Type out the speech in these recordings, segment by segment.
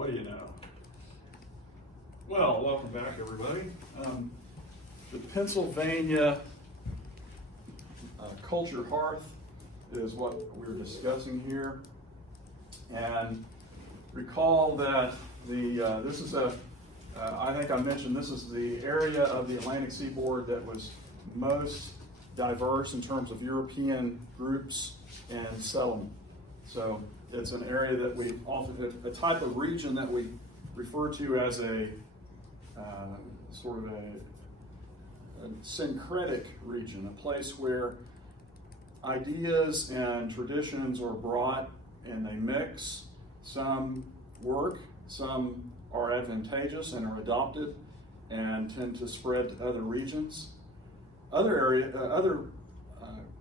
What do you know? Well, welcome back, everybody. The Pennsylvania Culture Hearth is what we're discussing here. And recall that this is I think I mentioned this is the area of the Atlantic seaboard that was most diverse in terms of European groups and settlement. So it's an area that we often, a type of region that we refer to as a sort of a syncretic region, a place where ideas and traditions are brought and they mix. Some work, some are advantageous and are adopted and tend to spread to other regions. Other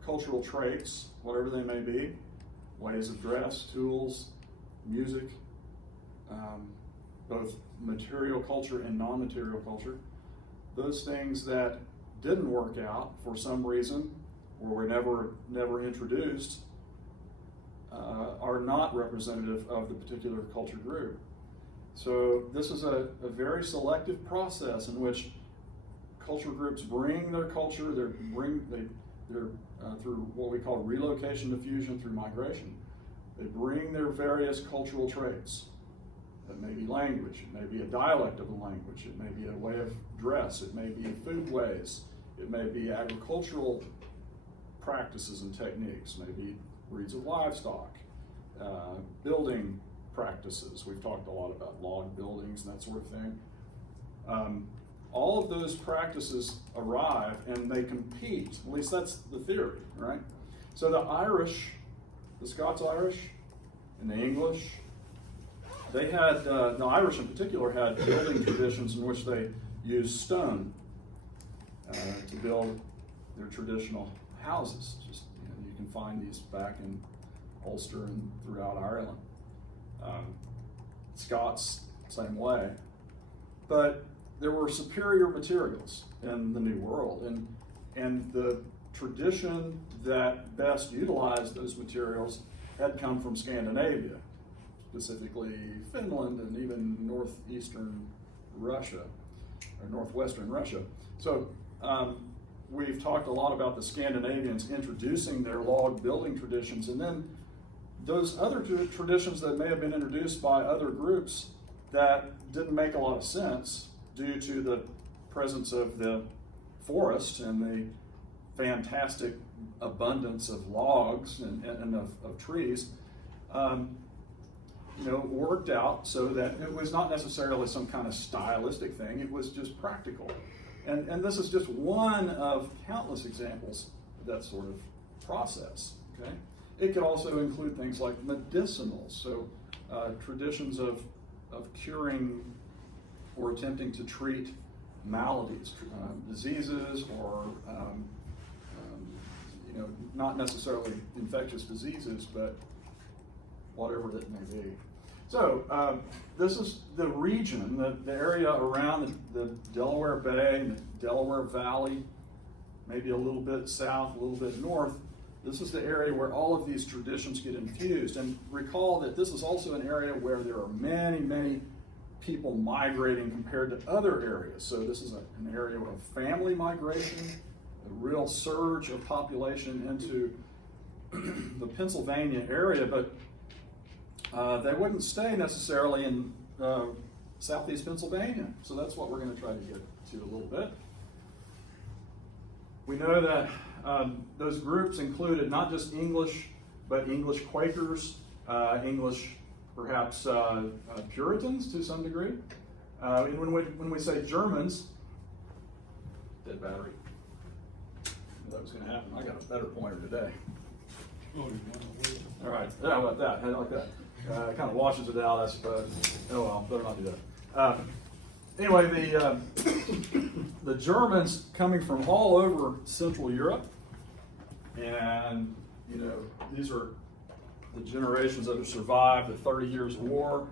cultural traits, whatever they may be, ways of dress, tools, music, both material culture and non-material culture, those things that didn't work out for some reason or were never introduced are not representative of the particular culture group. So this is a very selective process in which culture groups bring their culture, they're through what we call relocation diffusion through migration. They bring their various cultural traits. That may be language, it may be a dialect of a language, it may be a way of dress, it may be food ways, it may be agricultural practices and techniques, maybe breeds of livestock, building practices. We've talked a lot about log buildings and that sort of thing. All of those practices arrive and they compete, at least that's the theory, right? So the Irish, the Scots-Irish and the English, they had, the Irish in particular had building traditions in which they used stone to build their traditional houses. Just, you can find these back in Ulster and throughout Ireland. Scots, same way. But there were superior materials in the New World, and the tradition that best utilized those materials had come from Scandinavia, specifically Finland and even northeastern Russia, or northwestern Russia. So we've talked a lot about the Scandinavians introducing their log building traditions, and then those other traditions that may have been introduced by other groups that didn't make a lot of sense due to the presence of the forest and the fantastic abundance of logs and of trees, worked out so that it was not necessarily some kind of stylistic thing, it was just practical. And this is just one of countless examples of that sort of process, okay? It could also include things like medicinals, so traditions of curing or attempting to treat maladies, diseases, or not necessarily infectious diseases, but whatever it may be. So this is the region, the area around the Delaware Bay and the Delaware Valley, maybe a little bit south, a little bit north. This is the area where all of these traditions get infused. And recall that this is also an area where there are many, many people migrating compared to other areas. So this is an area of family migration, a real surge of population into the Pennsylvania area, but they wouldn't stay necessarily in southeast Pennsylvania. So that's what we're going to try to get to a little bit. We know that those groups included not just English, but English Quakers, English perhaps Puritans to some degree. And when we say Germans, dead battery. That was going to happen. I got a better pointer today. All right, how about that? How do you like that? It kind of washes it out, I suppose. Oh well, better not do that. Anyway, the Germans coming from all over Central Europe, and these are the generations that have survived the 30 Years' War,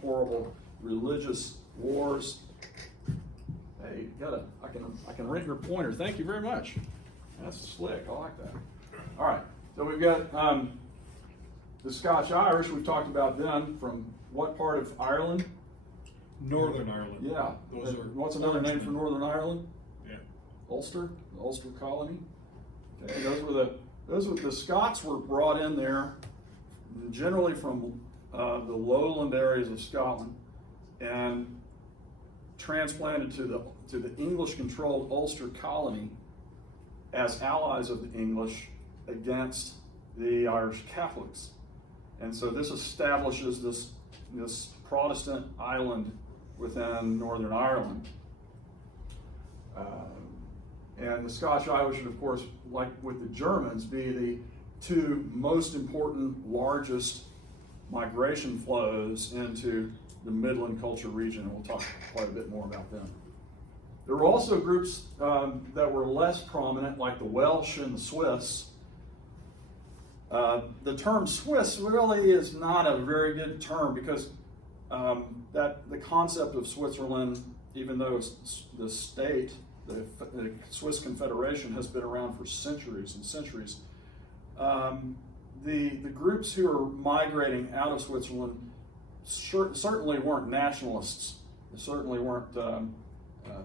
horrible religious wars. Hey, I can rent your pointer. Thank you very much. That's slick. I like that. All right, so we've got the Scotch-Irish. We've talked about them from what part of Ireland? Northern Ireland. Yeah. Those are What's another name for Northern Ireland? Yeah. Ulster, the Ulster colony. Okay, those were the Scots were brought in there, generally from the lowland areas of Scotland, and transplanted to the English-controlled Ulster colony as allies of the English against the Irish Catholics. And so this establishes this Protestant island within Northern Ireland. And the Scotch-Irish would, of course, like with the Germans, be the two most important, largest migration flows into the Midland Culture region. And we'll talk quite a bit more about them. There were also groups that were less prominent, like the Welsh and the Swiss. The term Swiss really is not a very good term because that the concept of Switzerland, even though it's the state, the Swiss Confederation has been around for centuries and centuries. The groups who are migrating out of Switzerland certainly weren't nationalists. They certainly weren't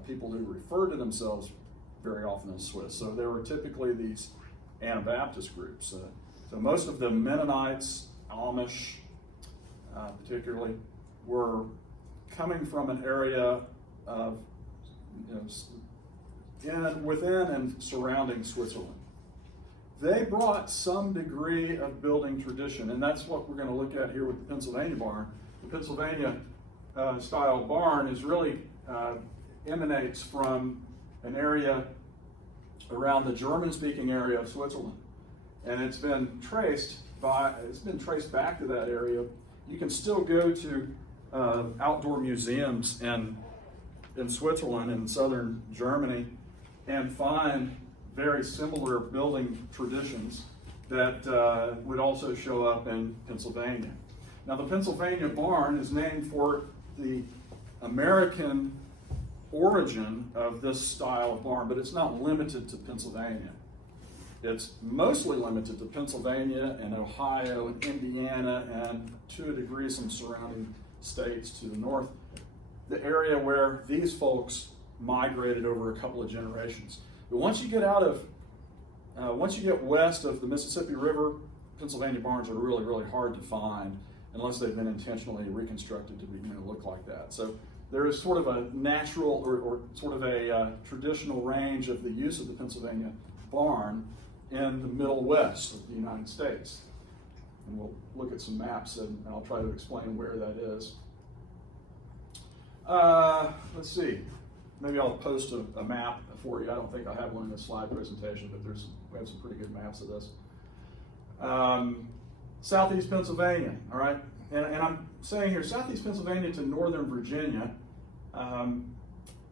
people who referred to themselves very often as Swiss. So they were typically these Anabaptist groups. So most of the Mennonites, Amish particularly, were coming from an area of, within and surrounding Switzerland. They brought some degree of building tradition, and that's what we're going to look at here with the Pennsylvania barn. The Pennsylvania style barn is really emanates from an area around the German-speaking area of Switzerland, and it's been traced back to that area. You can still go to outdoor museums in Switzerland and southern Germany and find very similar building traditions that would also show up in Pennsylvania. Now, the Pennsylvania barn is named for the American origin of this style of barn, but it's not limited to Pennsylvania. It's mostly limited to Pennsylvania and Ohio and Indiana and, to a degree, some surrounding states to the north, the area where these folks migrated over a couple of generations. But once you get west of the Mississippi River, Pennsylvania barns are really, really hard to find unless they've been intentionally reconstructed to begin to look like that. So there is sort of a natural or sort of a traditional range of the use of the Pennsylvania barn in the Middle West of the United States. And we'll look at some maps and I'll try to explain where that is. Let's see. Maybe I'll post a map for you. I don't think I have one in this slide presentation, but we have some pretty good maps of this. Southeast Pennsylvania, all right? And I'm saying here, Southeast Pennsylvania to Northern Virginia.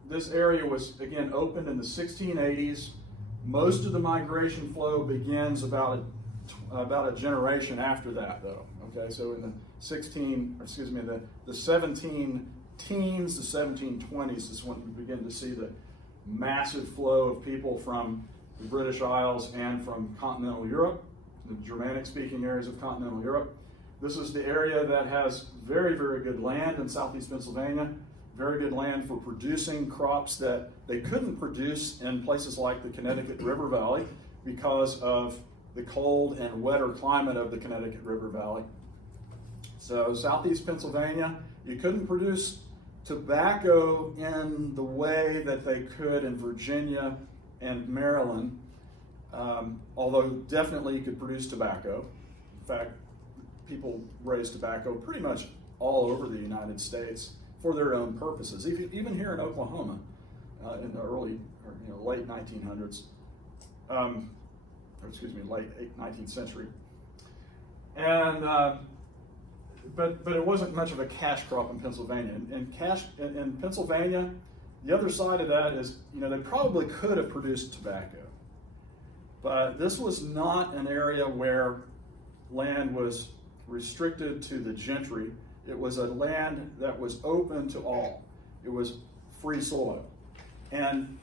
This area was, again, opened in the 1680s. Most of the migration flow begins about a generation after that, though. Okay, so in the 17 teens, the 1720s is when we begin to see the massive flow of people from the British Isles and from continental Europe, the Germanic-speaking areas of continental Europe. This is the area that has very, very good land in southeast Pennsylvania, very good land for producing crops that they couldn't produce in places like the Connecticut River Valley because of the cold and wetter climate of the Connecticut River Valley. So southeast Pennsylvania, you couldn't produce tobacco in the way that they could in Virginia and Maryland, although definitely you could produce tobacco. In fact, people raise tobacco pretty much all over the United States for their own purposes, even here in Oklahoma in the late 1900s, late 19th century. And but it wasn't much of a cash crop in Pennsylvania. In Pennsylvania, the other side of that is, they probably could have produced tobacco, but this was not an area where land was restricted to the gentry. It was a land that was open to all. It was free soil. And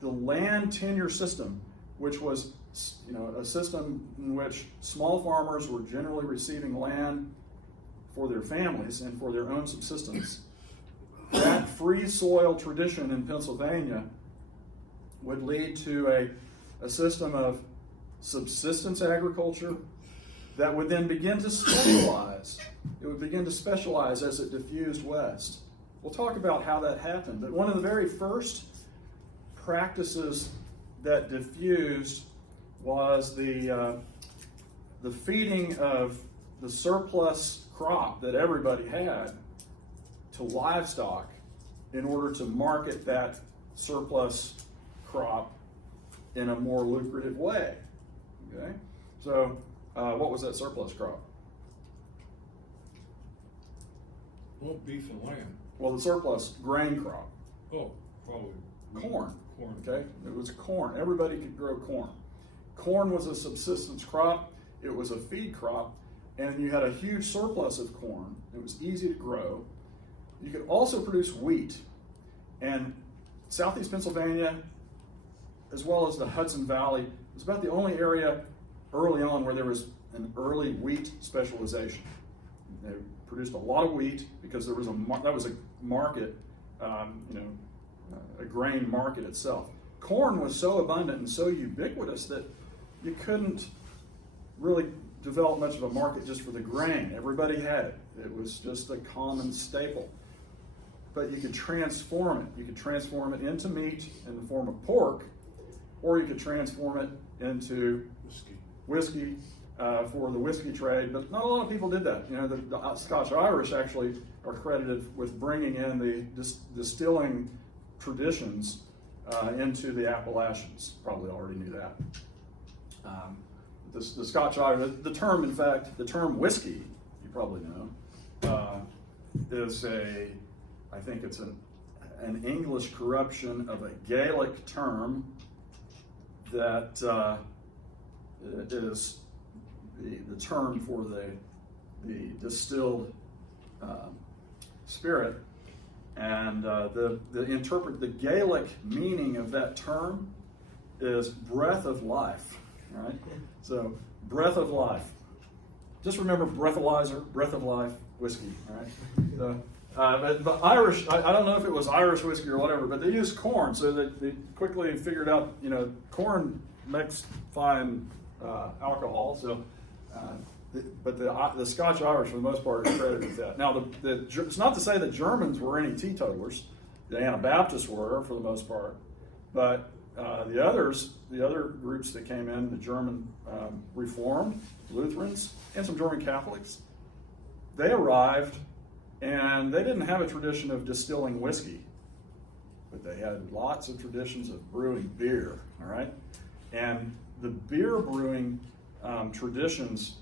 the land tenure system, which was a system in which small farmers were generally receiving land for their families and for their own subsistence. That free soil tradition in Pennsylvania would lead to a system of subsistence agriculture that would then begin to specialize. It would begin to specialize as it diffused west. We'll talk about how that happened. But one of the very first practices that diffused was the feeding of the surplus crop that everybody had to livestock in order to market that surplus crop in a more lucrative way. Okay? So, what was that surplus crop? Well, beef and lamb. Well, the surplus grain crop. Oh, probably. Corn. Corn. Okay? It was corn. Everybody could grow corn. Corn was a subsistence crop. It was a feed crop. And you had a huge surplus of corn. It was easy to grow. You could also produce wheat. And southeast Pennsylvania, as well as the Hudson Valley, was about the only area early on where there was an early wheat specialization. They produced a lot of wheat because there was that was a market, a grain market itself. Corn was so abundant and so ubiquitous that you couldn't really develop much of a market just for the grain. Everybody had it. It was just a common staple. But you could transform it. You could transform it into meat in the form of pork, or you could transform it into whiskey for the whiskey trade. But not a lot of people did that. You know, the Scotch Irish actually are credited with bringing in the distilling traditions into the Appalachians. Probably already knew that. The Scotch Irish, the term, in fact, the term whiskey, you probably know, is I think it's an English corruption of a Gaelic term that is the term for the distilled spirit. And the Gaelic meaning of that term is breath of life. All right? So, breath of life. Just remember breathalyzer, breath of life, whiskey. All right? So, but Irish, I don't know if it was Irish whiskey or whatever, but they used corn, so they quickly figured out, corn makes fine alcohol. So, but the Scotch Irish, for the most part, is credited with that. Now, it's not to say that Germans were any teetotalers. The Anabaptists were, for the most part, but the other groups that came in, the German Reformed, Lutherans, and some German Catholics, they arrived. And they didn't have a tradition of distilling whiskey, but they had lots of traditions of brewing beer, all right? And the beer brewing traditions,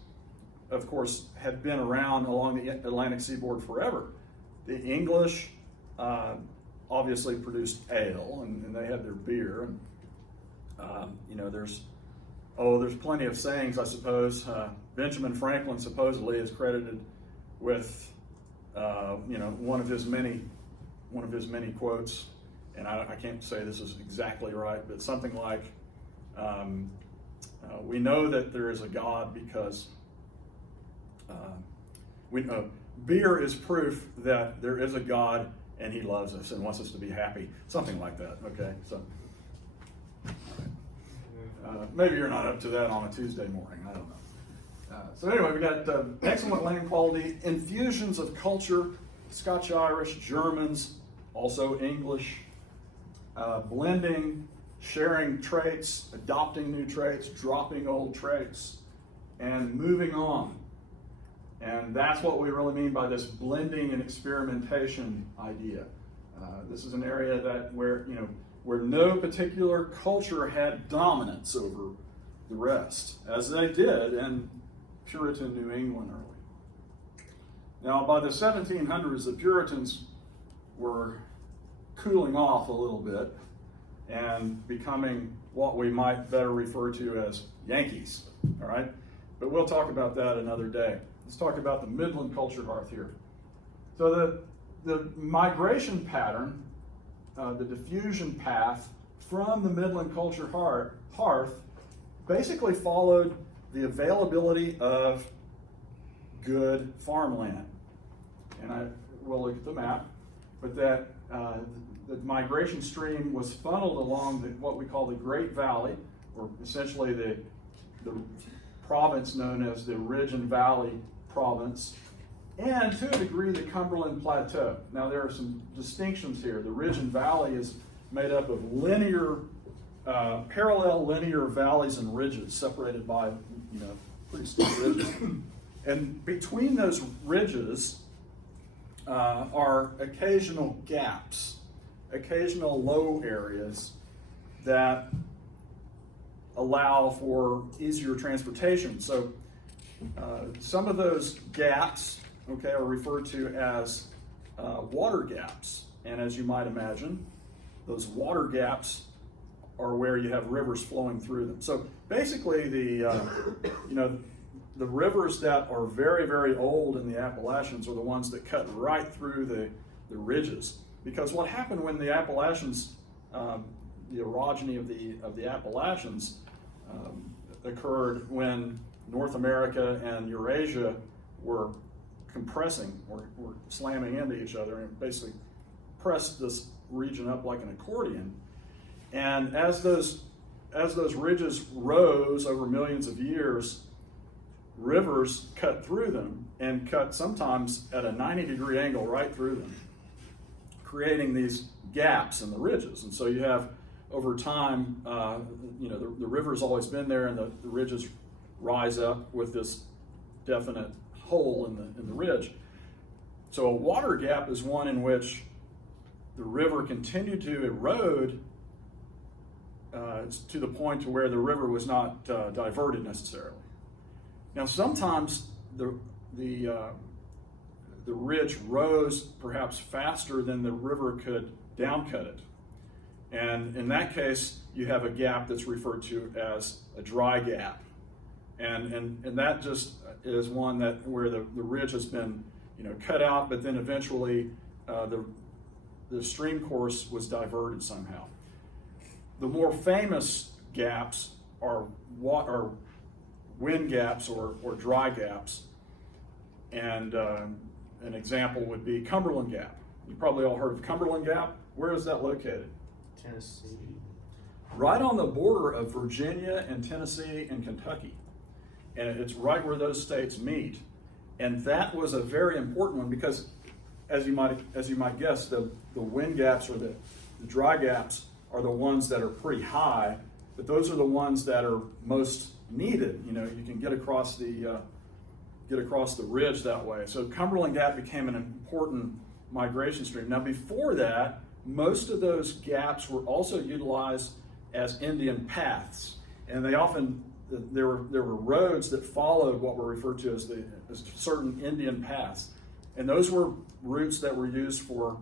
of course, had been around along the Atlantic seaboard forever. The English obviously produced ale, and they had their beer. And, there's plenty of sayings, I suppose. Benjamin Franklin supposedly is credited with one of his many quotes, and I can't say this is exactly right, but something like, we know that there is a God because beer is proof that there is a God and he loves us and wants us to be happy. Something like that, okay? So, maybe you're not up to that on a Tuesday morning, I don't know. So anyway, we got excellent land quality, infusions of culture, Scotch Irish, Germans, also English, blending, sharing traits, adopting new traits, dropping old traits, and moving on. And that's what we really mean by this blending and experimentation idea. This is an area where no particular culture had dominance over the rest, as they did in Puritan New England early. Now, by the 1700s, the Puritans were cooling off a little bit and becoming what we might better refer to as Yankees, all right? But we'll talk about that another day. Let's talk about the Midland Culture Hearth here. So the migration pattern, the diffusion path from the Midland Culture Hearth basically followed the availability of good farmland. and we'll look at the map, but that the migration stream was funneled along what we call the Great Valley, or essentially the province known as the Ridge and Valley province, and to a degree the Cumberland Plateau. Now there are some distinctions here. The Ridge and Valley is made up of parallel linear valleys and ridges separated by pretty steep ridges. And between those ridges are occasional gaps, occasional low areas that allow for easier transportation. So some of those gaps, are referred to as water gaps. And as you might imagine, those water gaps are where you have rivers flowing through them. So basically the rivers that are very, very old in the Appalachians are the ones that cut right through the ridges. Because what happened when the Appalachians, the orogeny of the Appalachians occurred when North America and Eurasia were compressing or slamming into each other and basically pressed this region up like an accordion. And as those ridges rose over millions of years, rivers cut through them and cut sometimes at a 90-degree angle right through them, creating these gaps in the ridges. And so you have, over time, the river's always been there, and the ridges rise up with this definite hole in the ridge. So a water gap is one in which the river continued to erode to the point to where the river was not diverted necessarily. Now sometimes the ridge rose perhaps faster than the river could downcut it. And in that case, you have a gap that's referred to as a dry gap. And that just is one where the ridge has been cut out, but then eventually the stream course was diverted somehow. The more famous gaps are wind gaps or dry gaps. And an example would be Cumberland Gap. You probably all heard of Cumberland Gap. Where is that located? Tennessee. Right on the border of Virginia and Tennessee and Kentucky. And it's right where those states meet. And that was a very important one because, as you might guess, the wind gaps or the dry gaps are the ones that are pretty high, but those are the ones that are most needed. You can get across the ridge that way. So Cumberland Gap became an important migration stream. Now before that, most of those gaps were also utilized as Indian paths, and there were roads that followed what were referred to as certain Indian paths, and those were routes that were used for,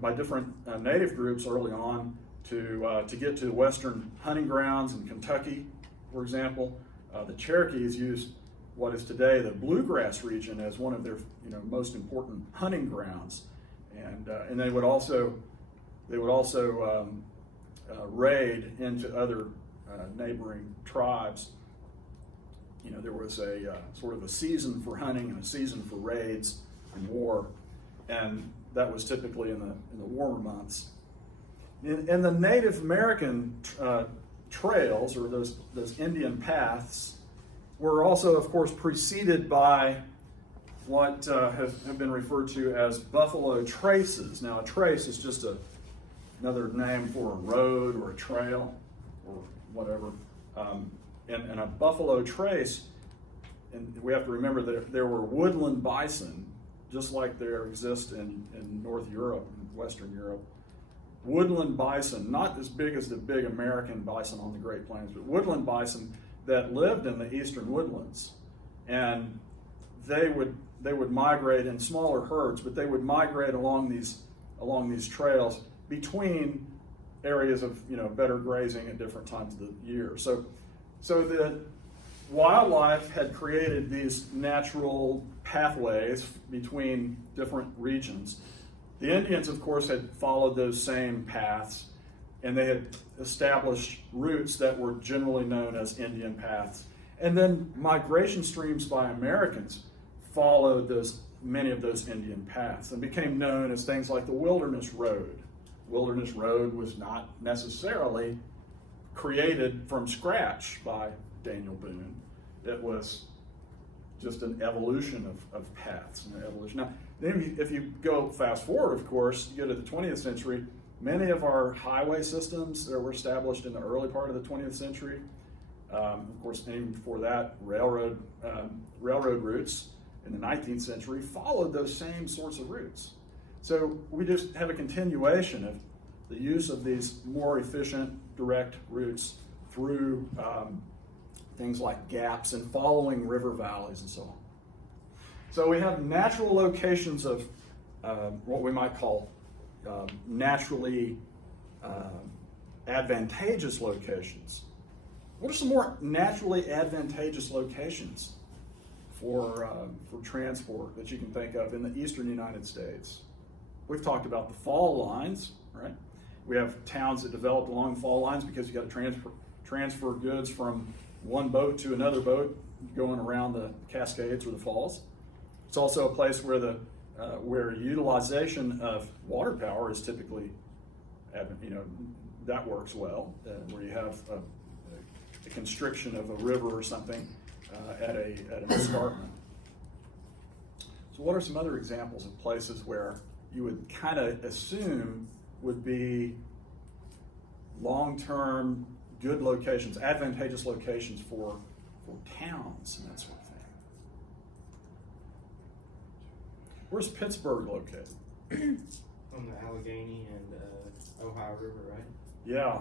by different native groups early on to get to western hunting grounds in Kentucky, for example. The Cherokees used what is today the bluegrass region as one of their most important hunting grounds, and they would also raid into other neighboring tribes. There was a sort of a season for hunting and a season for raids and war, and that was typically in the warmer months. In the Native American trails, or those Indian paths, were also, of course, preceded by what have been referred to as buffalo traces. Now, a trace is just another name for a road or a trail or whatever. And a buffalo trace, and we have to remember that there were woodland bison, just like there exist in North Europe and Western Europe. Woodland bison, not as big as the big American bison on the Great Plains, but woodland bison that lived in the eastern woodlands. And they would migrate in smaller herds, but they would migrate along these trails between areas of better grazing at different times of the year. So the wildlife had created these natural pathways between different regions. The Indians, of course, had followed those same paths, and they had established routes that were generally known as Indian paths. And then migration streams by Americans followed those many of those Indian paths and became known as things like the Wilderness Road. Wilderness Road was not necessarily created from scratch by Daniel Boone. It was just an evolution of paths and evolution. Now, then if you go fast forward, of course, you go to the 20th century, many of our highway systems that were established in the early part of the 20th century, of course, even before that, railroad routes in the 19th century followed those same sorts of routes. So we just have a continuation of the use of these more efficient, direct routes through things like gaps and following river valleys and so on. So we have natural locations of what we might call naturally advantageous locations. What are some more naturally advantageous locations for transport that you can think of in the eastern United States? We've talked about the fall lines, right? We have towns that developed along fall lines because you got to transfer goods from one boat to another boat going around the Cascades or the falls. It's also a place where where utilization of water power is typically, that works well, where you have a constriction of a river or something at an escarpment. So what are some other examples of places where you would kind of assume would be long-term good locations, advantageous locations for towns and that sort of thing? Where's Pittsburgh located? On the Allegheny and Ohio River, right? Yeah,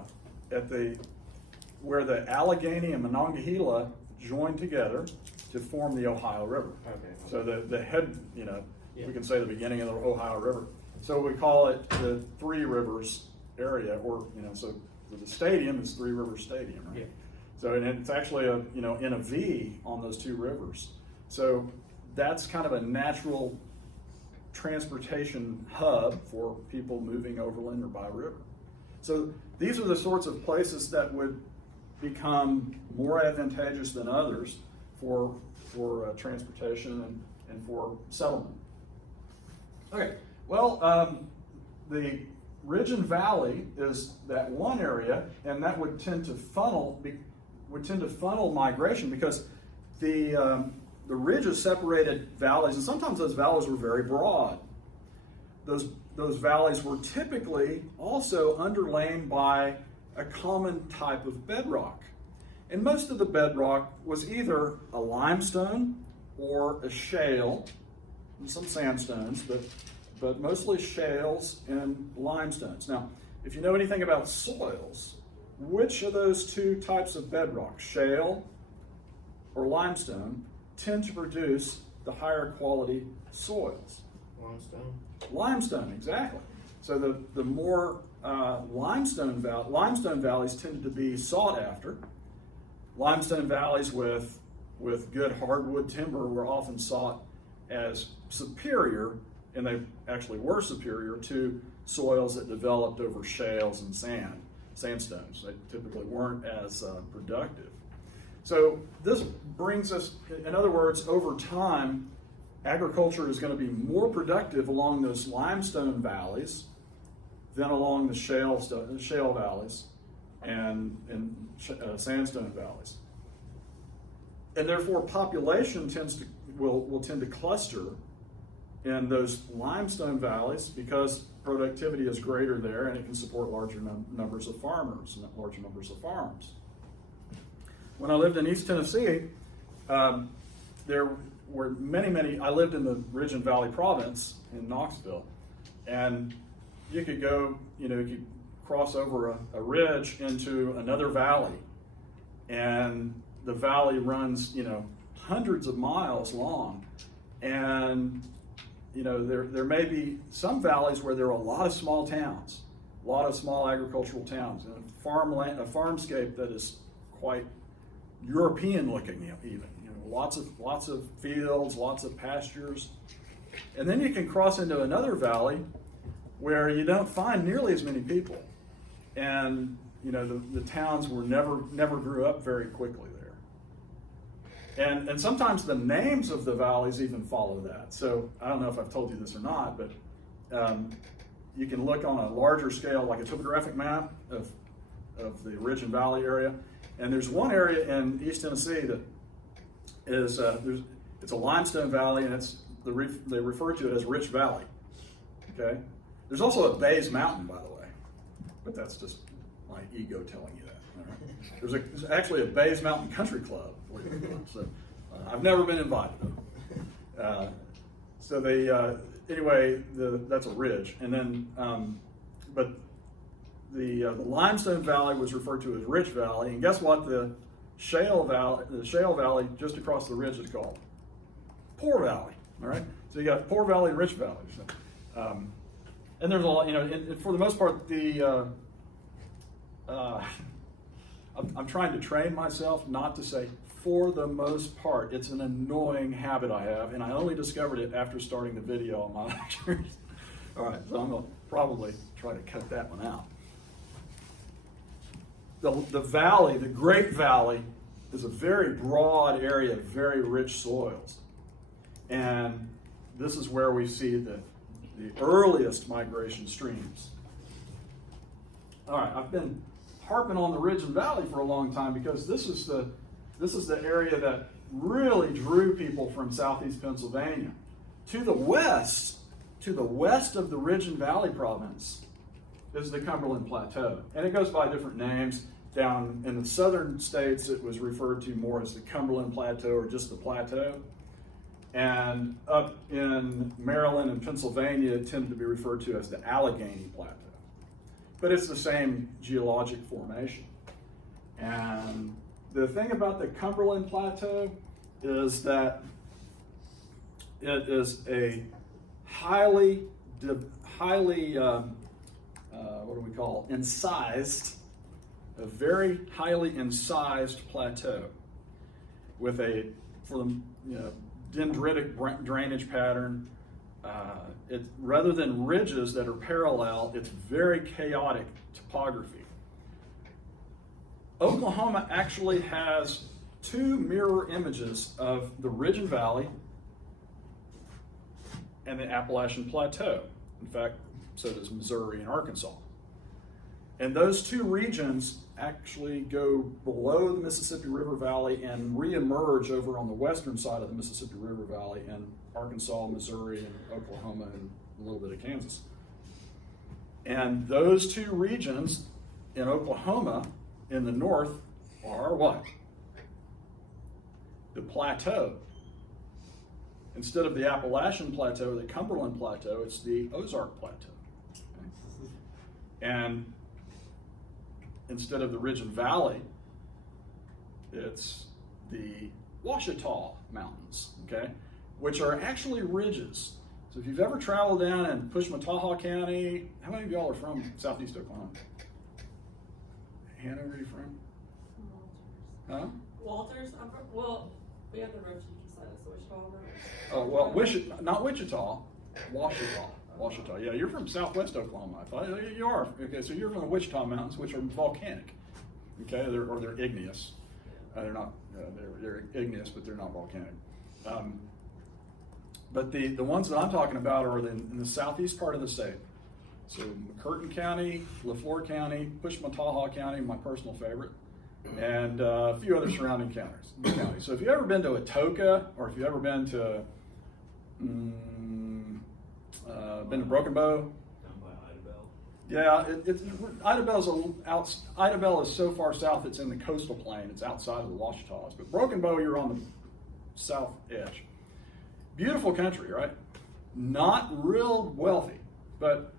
where the Allegheny and Monongahela join together to form the Ohio River. Okay. So the head, Yeah. we can say the beginning of the Ohio River. So we call it the Three Rivers area, or so the stadium is Three Rivers Stadium, right? Yeah. So and it's actually in a V on those two rivers. So that's kind of a natural transportation hub for people moving overland or by river. So these are the sorts of places that would become more advantageous than others for transportation and for settlement. Okay, well, the Ridge and Valley is that one area, and that would tend to funnel migration because the ridges separated valleys, and sometimes those valleys were very broad. Those valleys were typically also underlain by a common type of bedrock. And most of the bedrock was either a limestone or a shale, and some sandstones, but mostly shales and limestones. Now, if you know anything about soils, which of those two types of bedrock, shale or limestone, tend to produce the higher quality soils? Limestone. Limestone, exactly. So the more limestone valleys tended to be sought after. Limestone valleys with good hardwood timber were often sought as superior, and they actually were superior to soils that developed over shales and sandstones. They typically weren't as productive. So this brings us, in other words, over time, agriculture is going to be more productive along those limestone valleys than along the shale valleys and sandstone valleys. And therefore, population will tend to cluster in those limestone valleys because productivity is greater there and it can support larger numbers of farmers and larger numbers of farms. When I lived in East Tennessee, there were many, I lived in the Ridge and Valley province in Knoxville, and you could go, you could cross over a ridge into another valley, and the valley runs, hundreds of miles long, and there may be some valleys where there are a lot of small towns, a lot of small agricultural towns, and a farmscape that is quite European looking, even lots of fields, lots of pastures, and then you can cross into another valley where you don't find nearly as many people, and the towns were never grew up very quickly there. And sometimes the names of the valleys even follow that. So I don't know if I've told you this or not, but you can look on a larger scale, like a topographic map of the ridge and valley area. And there's one area in East Tennessee that is, it's a limestone valley, and they refer to it as Rich Valley, okay? There's also a Bays Mountain, by the way, but that's just my ego telling you that. All right? There's actually a Bays Mountain Country Club, believe it or not. So I've never been invited. So anyway, that's a ridge, and then, but the limestone valley was referred to as Rich Valley, and guess what? The shale valley just across the ridge is called Poor Valley. All right, so you got Poor Valley and Rich Valley. And there's a lot, and for the most part, I'm trying to train myself not to say for the most part. It's an annoying habit I have, and I only discovered it after starting the video on my lectures. All right, so I'm gonna probably try to cut that one out. The valley, the Great Valley, is a very broad area of very rich soils. And this is where we see the earliest migration streams. All right, I've been harping on the ridge and valley for a long time because this is the area that really drew people from southeast Pennsylvania. To the west of the Ridge and Valley province is the Cumberland Plateau. And it goes by different names. Down in the southern states, it was referred to more as the Cumberland Plateau or just the Plateau. And up in Maryland and Pennsylvania, it tended to be referred to as the Allegheny Plateau. But it's the same geologic formation. And the thing about the Cumberland Plateau is that it is a highly incised, a very highly incised plateau with dendritic drainage pattern. Rather than ridges that are parallel, it's very chaotic topography. Oklahoma actually has two mirror images of the Ridge and Valley and the Appalachian Plateau. In fact, so does Missouri and Arkansas. And those two regions actually go below the Mississippi River Valley and reemerge over on the western side of the Mississippi River Valley in Arkansas, Missouri, and Oklahoma, and a little bit of Kansas. And those two regions in Oklahoma in the north are what? The plateau. Instead of the Appalachian Plateau, the Cumberland Plateau, it's the Ozark Plateau. Okay? And instead of the Ridge and Valley, it's the Ouachita Mountains, okay, which are actually ridges. So if you've ever traveled down in Pushmataha County, how many of y'all are from southeast Oklahoma? Hannah, where are you from? Huh? Walters. We have the road side of Wichita. Oh, well, not Wichita, Ouachita. Yeah, you're from southwest Oklahoma. I thought you are. Okay, so you're from the Wichita Mountains, which are volcanic. Okay, they're igneous. They're not. They're igneous, but they're not volcanic. But the ones that I'm talking about are in the southeast part of the state. So McCurtain County, LaFleur County, Pushmataha County, my personal favorite, and a few other surrounding counties. So if you've ever been to Atoka, or if you've ever been to Broken Bow. Down by Idabel. Yeah, Idabel is so far south it's in the coastal plain. It's outside of the Ouachitas. But Broken Bow, you're on the south edge. Beautiful country, right? Not real wealthy, but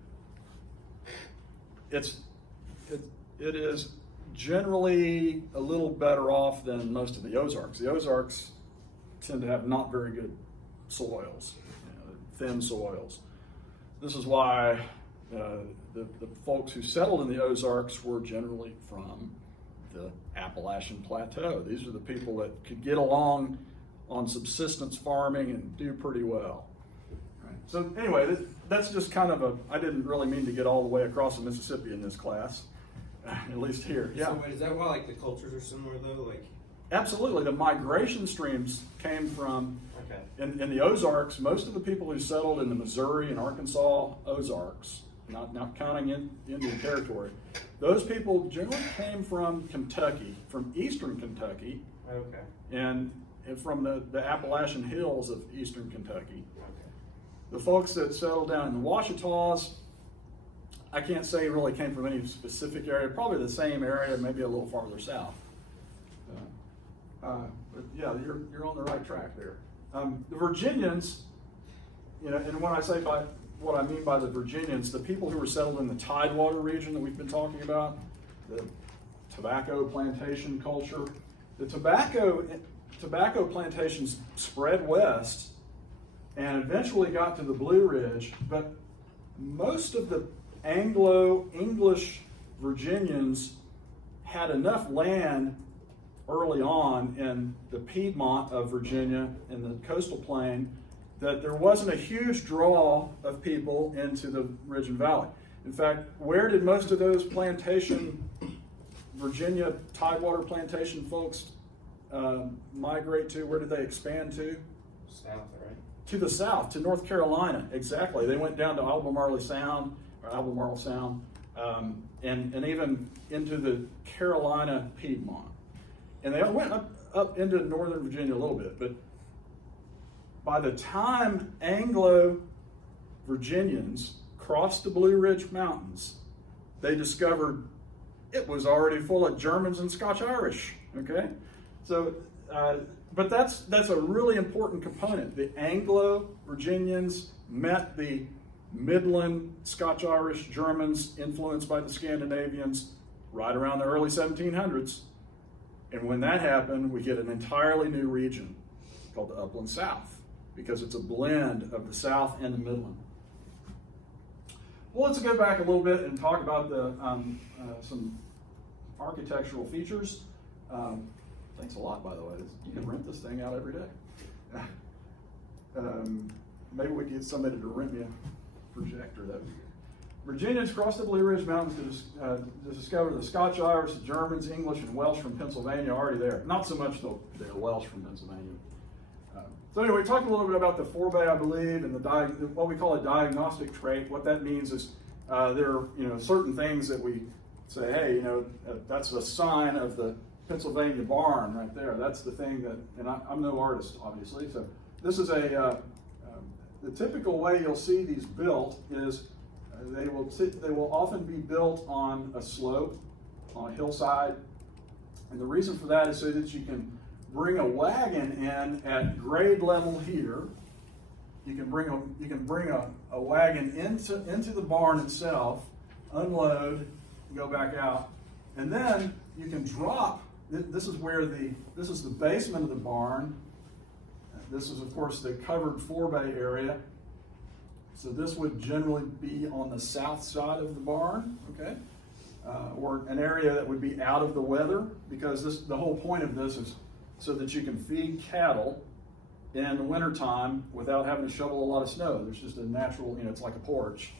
it is generally a little better off than most of the Ozarks. The Ozarks tend to have not very good soils, thin soils. This is why the folks who settled in the Ozarks were generally from the Appalachian Plateau. These are the people that could get along on subsistence farming and do pretty well. Right. So anyway, that's just kind of I didn't really mean to get all the way across the Mississippi in this class, at least here. Yeah. So wait, is that why like the cultures are similar though? Like Absolutely, the migration streams came from, Okay. in the Ozarks, most of the people who settled in the Missouri and Arkansas Ozarks, not counting Indian Territory, those people generally came from Kentucky, from eastern Kentucky, Okay. and from the Appalachian Hills of eastern Kentucky. Okay. The folks that settled down in the Ouachitas, I can't say really came from any specific area, probably the same area, maybe a little farther south. But yeah, you're on the right track there. The Virginians, and when I say what I mean by the Virginians, the people who were settled in the Tidewater region that we've been talking about, the tobacco plantation culture, the tobacco plantations spread west and eventually got to the Blue Ridge, but most of the Anglo-English Virginians had enough land early on in the Piedmont of Virginia in the coastal plain that there wasn't a huge draw of people into the Ridge and Valley. In fact, where did most of those Virginia Tidewater plantation folks migrate to? Where did they expand to? South, right? To the south, to North Carolina, exactly. They went down to Albemarle Sound, and even into the Carolina Piedmont. And they went up into northern Virginia a little bit, but by the time Anglo-Virginians crossed the Blue Ridge Mountains, they discovered it was already full of Germans and Scotch-Irish, okay? So, but that's a really important component. The Anglo-Virginians met the Midland Scotch-Irish Germans influenced by the Scandinavians right around the early 1700s. And when that happened, we get an entirely new region called the Upland South, because it's a blend of the South and the Midland. Well, let's go back a little bit and talk about some architectural features. Thanks a lot, by the way. You can rent this thing out every day. Maybe we can get somebody to rent me a projector. That would be good. Virginians crossed the Blue Ridge Mountains to discover the Scotch-Irish, the Germans, English, and Welsh from Pennsylvania already there. Not so much the Welsh from Pennsylvania. So anyway, we talked a little bit about the forebay, I believe, and what we call a diagnostic trait. What that means is there are certain things that we say, hey, that's a sign of the Pennsylvania barn right there. That's the thing that, and I'm no artist, obviously. So this is the typical way you'll see these built is they will often be built on a slope, on a hillside, and the reason for that is so that you can bring a wagon in at grade level here. You can bring a wagon into the barn itself, unload, go back out, and then you can drop. This is the basement of the barn. This is, of course, the covered forebay area. So this would generally be on the south side of the barn, okay? Or an area that would be out of the weather, because the whole point of this is so that you can feed cattle in the wintertime without having to shovel a lot of snow. There's just a natural, it's like a porch.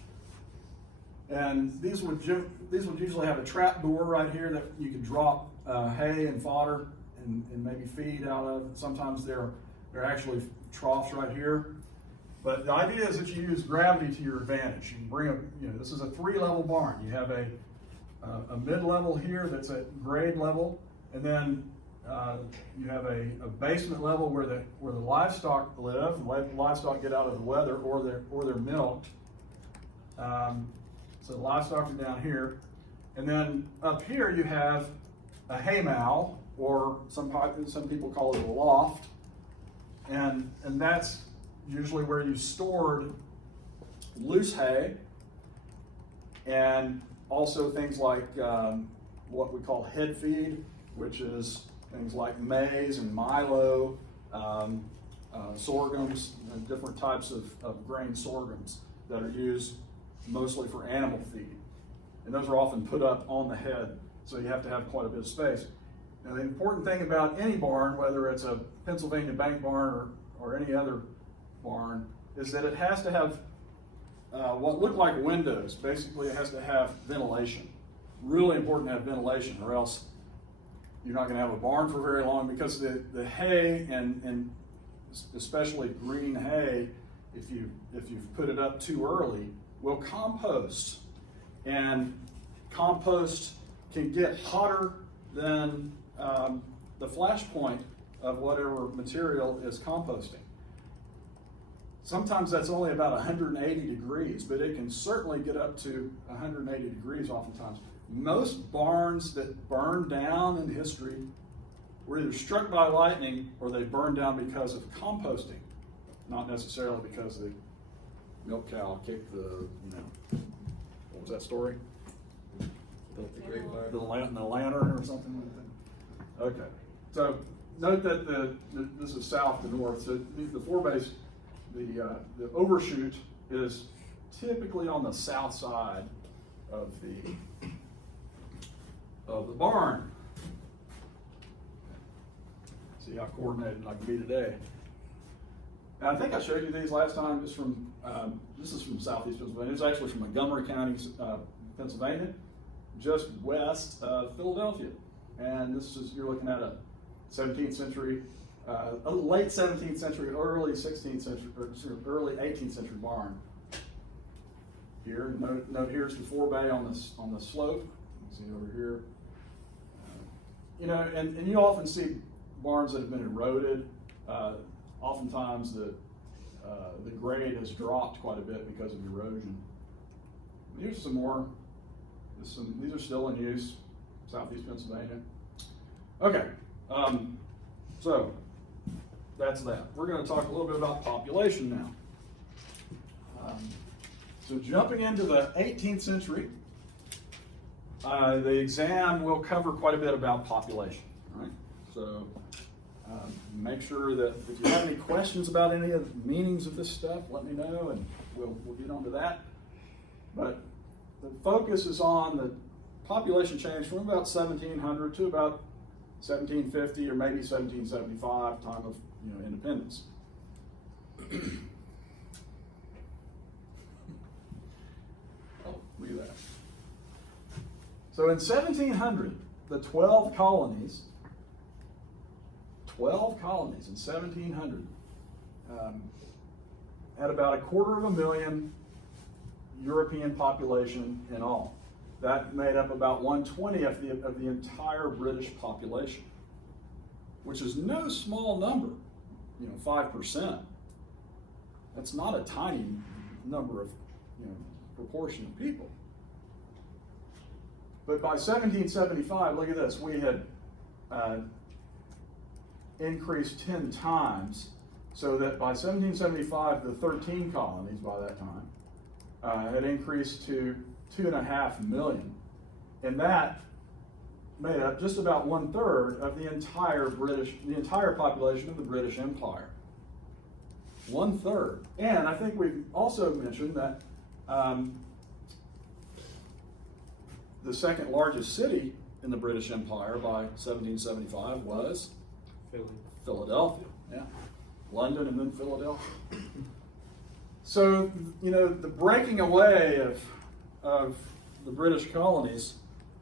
And these would usually have a trap door right here that you could drop hay and fodder and maybe feed out of. Sometimes they're actually troughs right here. But the idea is that you use gravity to your advantage. You can bring this is a 3-level barn. You have a mid-level here that's at grade level, and then you have a basement level where the livestock live. The livestock get out of the weather, or they're milked. So the livestock are down here, and then up here you have a haymow, or some people call it a loft, and that's usually where you stored loose hay, and also things like what we call head feed, which is things like maize and milo, sorghums, and different types of grain sorghums that are used mostly for animal feed. And those are often put up on the head, so you have to have quite a bit of space. Now, the important thing about any barn, whether it's a Pennsylvania bank barn or any other barn, is that it has to have what look like windows. Basically, it has to have ventilation. Really important to have ventilation, or else you're not going to have a barn for very long because the hay and especially green hay, if you've put it up too early, will compost, and compost can get hotter than the flash point of whatever material is composting. Sometimes that's only about 180 degrees, but it can certainly get up to 180 degrees oftentimes. Most barns that burn down in history were either struck by lightning or they burned down because of composting, not necessarily because the milk cow kicked the, what was that story? Built the great fire. The lantern or something like that. Okay, so note that this is south to north. So the forebase, the overshoot is typically on the south side of the barn. See how coordinated I can be today. And I think I showed you these last time. This is from southeast Pennsylvania. It's actually from Montgomery County, Pennsylvania, just west of Philadelphia. And this is, you're looking at a 17th century, a late 17th century, early 16th century, or early 18th century barn. Here, note here's the forebay on the slope. You can see over here. And you often see barns that have been eroded. Oftentimes the grade has dropped quite a bit because of erosion. Here's some more. These are still in use, southeast Pennsylvania. Okay, so that's that. We're going to talk a little bit about population now. So jumping into the 18th century, the exam will cover quite a bit about population. All right? So make sure that if you have any questions about any of the meanings of this stuff, let me know, and we'll get onto that. But the focus is on the population change from about 1700 to about 1750 or maybe 1775, time of independence. Oh, look at that. So in 1700, the 12 colonies in 1700 had about 250,000 European population in all. That made up about 1/20 of the entire British population, which is no small number. 5%. That's not a tiny number of proportion of people. But by 1775, look at this, we had increased 10 times, so that by 1775, the 13 colonies by that time had increased to 2.5 million. And that made up just about 1/3 of the entire population of the British Empire. 1/3. And I think we've also mentioned that the second largest city in the British Empire by 1775 was Philadelphia. Yeah. London and then Philadelphia. So, the breaking away of the British colonies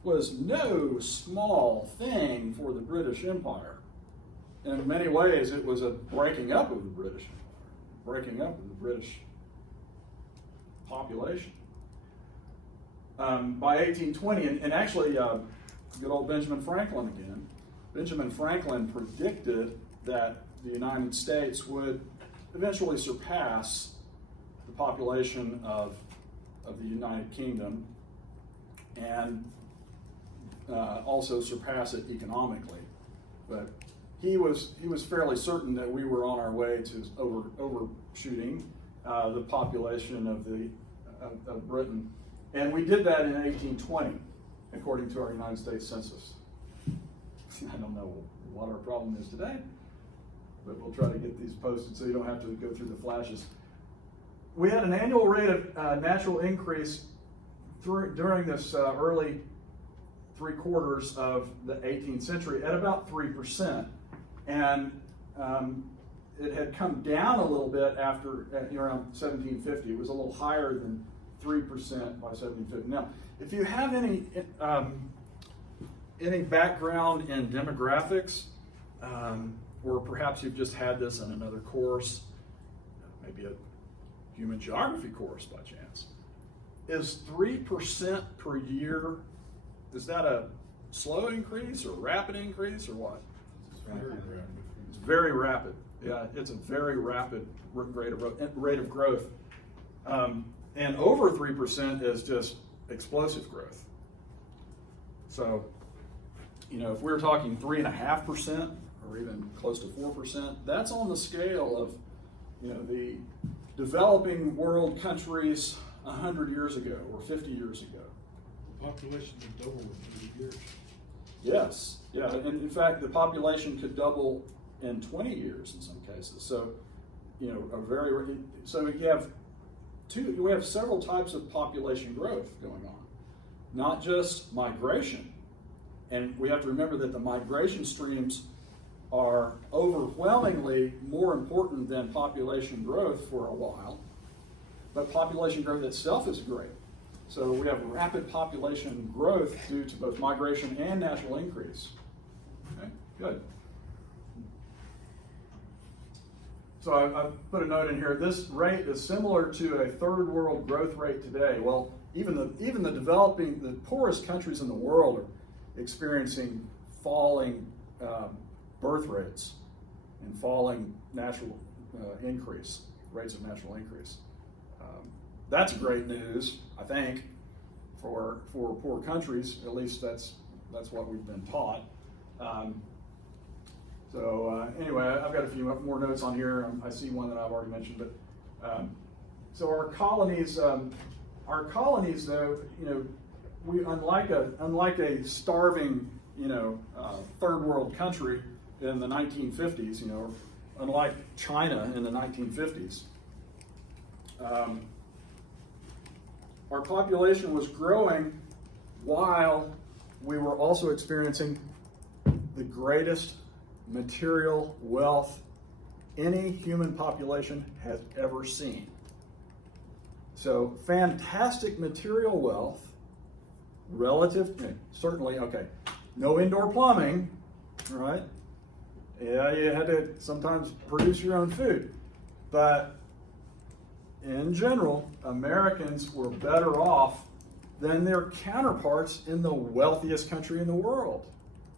was no small thing for the British Empire. In many ways, it was a breaking up of the British Empire, breaking up of the British population. By 1820, and actually, good old Benjamin Franklin again. Benjamin Franklin predicted that the United States would eventually surpass the population of the United Kingdom and also surpass it economically. But he was fairly certain that we were on our way to overshooting the population of Britain. And we did that in 1820, according to our United States Census. I don't know what our problem is today, but we'll try to get these posted so you don't have to go through the flashes. We had an annual rate of natural increase during this early 3/4 of the 18th century at about 3%. And it had come down a little bit after around 1750. It was a little higher than 3% by 1750. Now, if you have any any background in demographics, or perhaps you've just had this in another course, maybe a human geography course by chance, is 3% per year, is that a slow increase or rapid increase or what? It's very rapid. It's very rapid. Yeah, it's a very rapid rate of growth. And over 3% is just explosive growth. So, if we're talking 3.5% or even close to 4%, that's on the scale of, the developing world countries 100 years ago or 50 years ago. The population could double in 30 years. Yes, yeah, and in fact, the population could double in 20 years in some cases. So, so we have several types of population growth going on, not just migration. And we have to remember that the migration streams are overwhelmingly more important than population growth for a while, but population growth itself is great. So we have rapid population growth due to both migration and natural increase. Okay, good. So I've put a note in here. This rate is similar to a third world growth rate today. Well, even the poorest countries in the world are experiencing falling birth rates and falling natural rates of natural increase. That's great news, I think, for poor countries. At least that's what we've been taught. Anyway, I've got a few more notes on here. I see one that I've already mentioned, but so our colonies, though, we unlike a starving, third world country in the 1950s, unlike China in the 1950s. Our population was growing while we were also experiencing the greatest material wealth any human population has ever seen. So fantastic material wealth relative, certainly, okay, no indoor plumbing, right? Yeah, you had to sometimes produce your own food. But in general, Americans were better off than their counterparts in the wealthiest country in the world,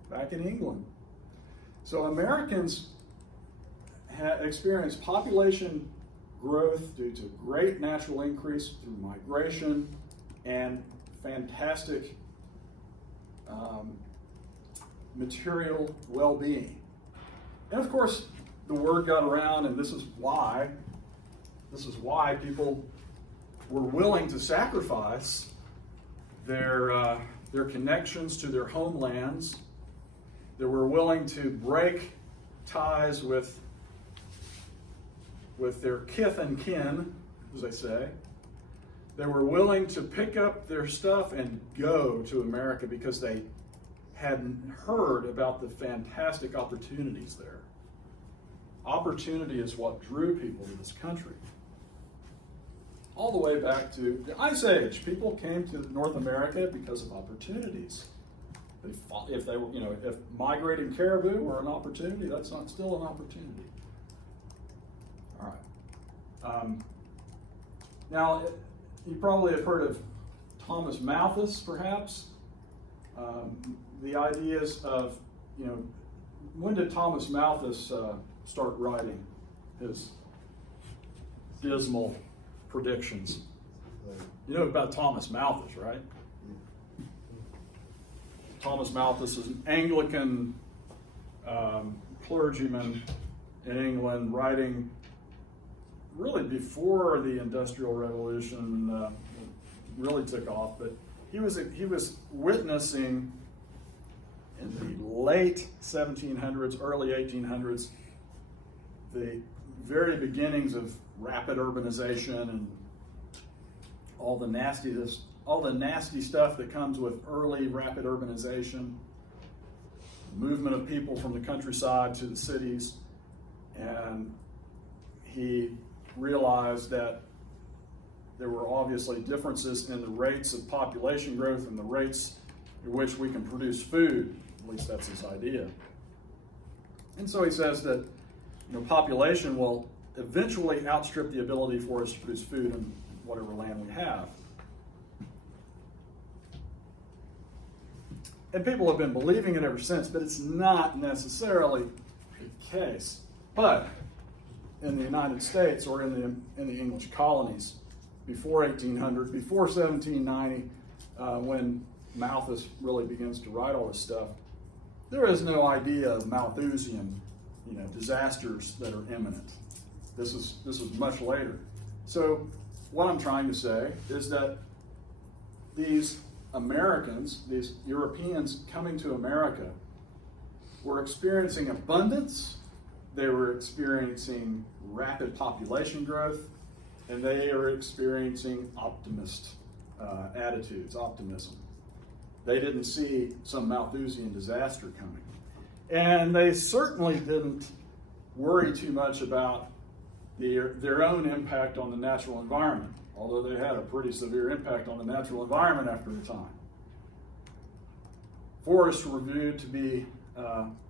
back in England. So Americans had experienced population growth due to great natural increase through migration and fantastic material well-being. And of course, the word got around, and this is why people were willing to sacrifice their connections to their homelands. They were willing to break ties with their kith and kin, as they say. They were willing to pick up their stuff and go to America because they hadn't heard about the fantastic opportunities there. Opportunity is what drew people to this country. All the way back to the Ice Age, people came to North America because of opportunities. If migrating caribou were an opportunity, that's not still an opportunity. All right. Now, you probably have heard of Thomas Malthus, perhaps. The ideas of, when did Thomas Malthus start writing his dismal predictions? You know about Thomas Malthus, right? Thomas Malthus is an Anglican clergyman in England, writing really before the Industrial Revolution really took off. But he was witnessing in the late 1700s, early 1800s, the very beginnings of rapid urbanization and all the nasty stuff that comes with early rapid urbanization, movement of people from the countryside to the cities. And he realized that there were obviously differences in the rates of population growth and the rates in which we can produce food. At least that's his idea. And so he says that population will eventually outstrip the ability for us to produce food in whatever land we have. And people have been believing it ever since, but it's not necessarily the case. But in the United States or in the English colonies, before 1800, before 1790, when Malthus really begins to write all this stuff, there is no idea of Malthusian, disasters that are imminent. This is much later. So what I'm trying to say is that these Americans, these Europeans coming to America, were experiencing abundance, they were experiencing rapid population growth, and they are experiencing optimist attitudes, optimism. They didn't see some Malthusian disaster coming. And they certainly didn't worry too much about their own impact on the natural environment, although they had a pretty severe impact on the natural environment after a time. Forests were viewed to be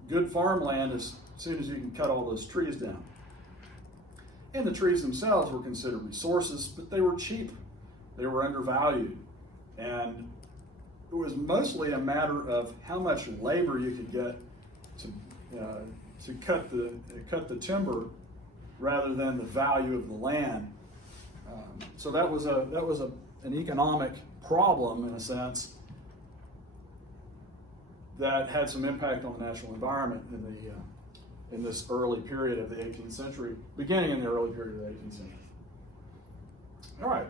good farmland as soon as you can cut all those trees down. And the trees themselves were considered resources, but they were cheap. They were undervalued. And it was mostly a matter of how much labor you could get to cut the timber rather than the value of the land. So that was an economic problem, in a sense, that had some impact on the natural environment in this early period of the 18th century, beginning in the early period of the 18th century. All right.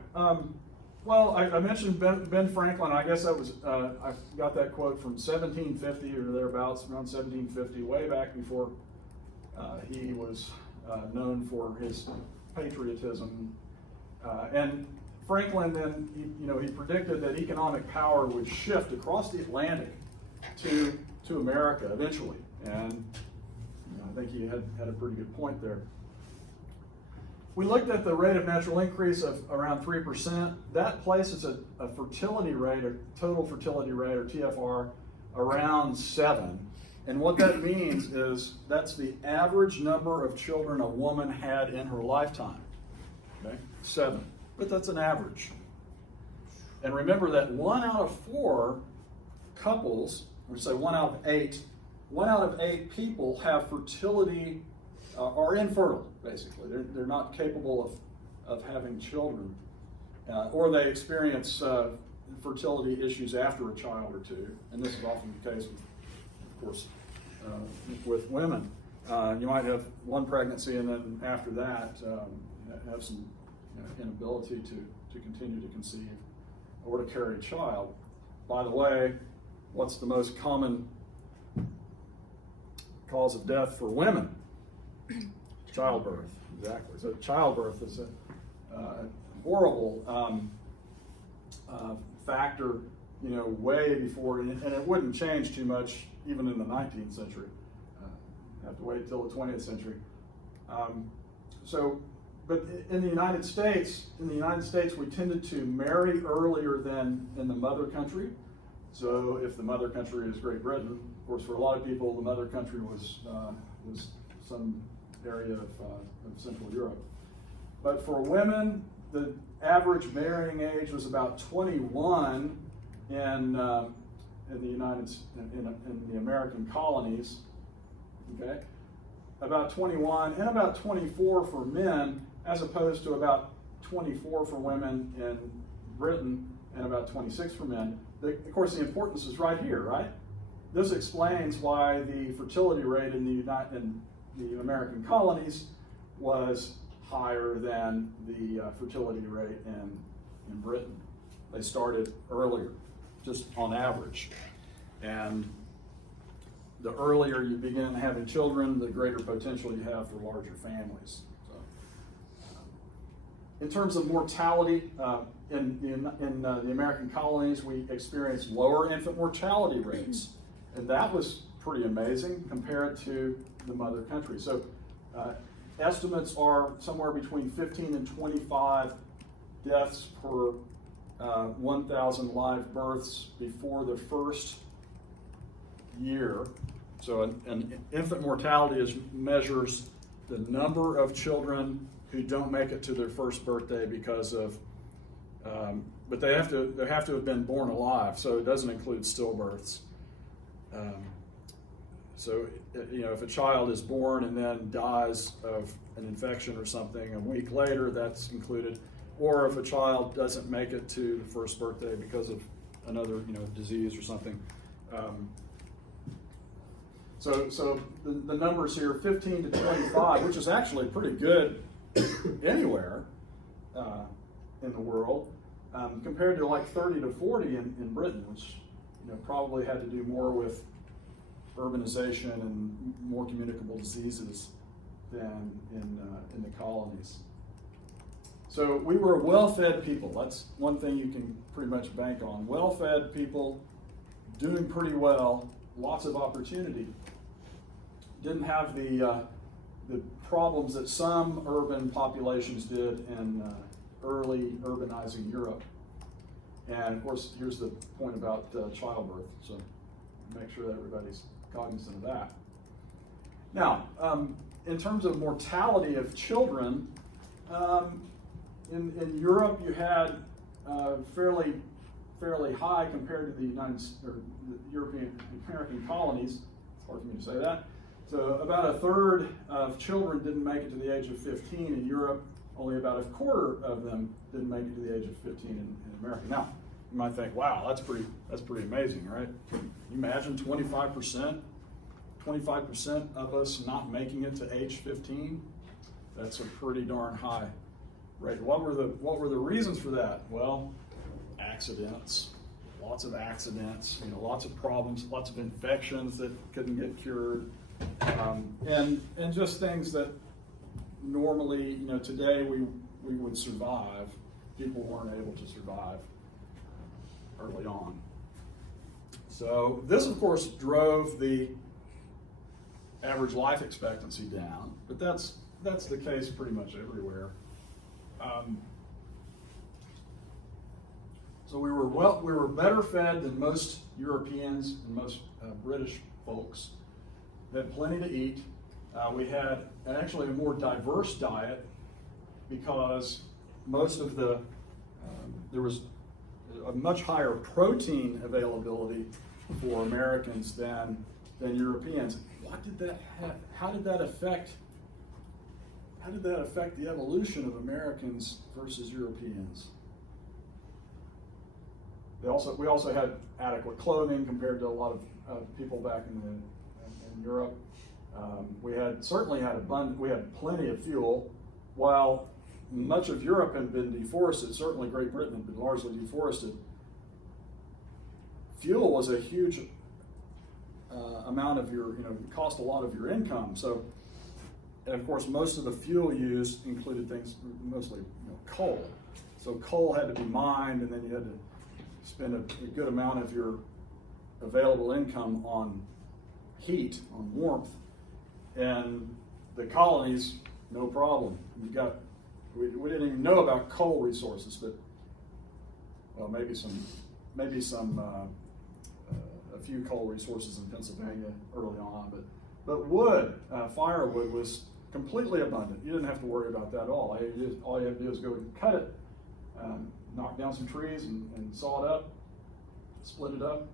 Well, I mentioned Ben Franklin. I guess that was, I got that quote from 1750 or thereabouts, around 1750, way back before he was known for his patriotism. And Franklin then, he predicted that economic power would shift across the Atlantic to America eventually. And I think he had a pretty good point there. We looked at the rate of natural increase of around 3%. That places a fertility rate, a total fertility rate, or TFR, around 7. And what that means is that's the average number of children a woman had in her lifetime. Okay? 7. But that's an average. And remember that 1 out of 4 couples, or say 1 out of 8 people have fertility, are infertile, basically. They're not capable of having children. Or they experience fertility issues after a child or two. And this is often the case, of course, with women. You might have one pregnancy and then after that have some inability to continue to conceive or to carry a child. By the way, what's the most common cause of death for women? Childbirth, exactly. So childbirth is a horrible factor, way before, and it wouldn't change too much even in the 19th century. Have to wait till the 20th century. But in the United States, we tended to marry earlier than in the mother country. So if the mother country is Great Britain, of course, for a lot of people, the mother country was some area of Central Europe. But for women, the average marrying age was about 21 in the American colonies. Okay, about 21 and about 24 for men, as opposed to about 24 for women in Britain and about 26 for men. Of course, the importance is right here, right? This explains why the fertility rate in the American colonies was higher than the fertility rate in Britain. They started earlier, just on average. And the earlier you begin having children, the greater potential you have for larger families. So, in terms of mortality, in the American colonies, we experienced lower infant mortality rates. And that was pretty amazing compared to the mother country. So estimates are somewhere between 15 and 25 deaths per 1,000 live births before the first year. So an infant mortality measures the number of children who don't make it to their first birthday because of, but they have to have been born alive, so it doesn't include stillbirths. So, if a child is born and then dies of an infection or something a week later, that's included. Or if a child doesn't make it to the first birthday because of another, disease or something. So the numbers here, 15 to 25, which is actually pretty good anywhere in the world, compared to like 30 to 40 in Britain, which probably had to do more with urbanization and more communicable diseases than in the colonies. So we were a well-fed people. That's one thing you can pretty much bank on. Well-fed people, doing pretty well, lots of opportunity. Didn't have the problems that some urban populations did in early urbanizing Europe. And of course, here's the point about childbirth. So make sure that everybody's cognizant of that. Now, in terms of mortality of children, in Europe you had fairly high compared to the European American colonies. It's hard for me to say that. So about a third of children didn't make it to the age of 15 in Europe. Only about a quarter of them didn't make it to the age of 15 in America. Now, you might think, wow, that's pretty amazing, right? Can you imagine 25% of us not making it to age 15? That's a pretty darn high rate. What were the reasons for that? Well, accidents, lots of accidents, lots of problems, lots of infections that couldn't get cured, and just things that normally, today we would survive. People weren't able to survive early on. So this, of course, drove the average life expectancy down, but that's the case pretty much everywhere. So we were better fed than most Europeans and most British folks. We had plenty to eat. We had actually a more diverse diet because most of there was a much higher protein availability for Americans than Europeans. What did that have? How did that affect the evolution of Americans versus Europeans? We also had adequate clothing compared to a lot of people back in Europe. We had plenty of fuel. While much of Europe had been deforested, certainly Great Britain had been largely deforested, fuel was a huge amount of cost a lot of your income. So, and of course, most of the fuel used included things, mostly coal. So coal had to be mined, and then you had to spend a good amount of your available income on heat, on warmth. And the colonies, no problem. We didn't even know about coal resources, but maybe a few coal resources in Pennsylvania early on, but wood, firewood was completely abundant. You didn't have to worry about that at all. All you have to do is go and cut it, knock down some trees and saw it up, split it up.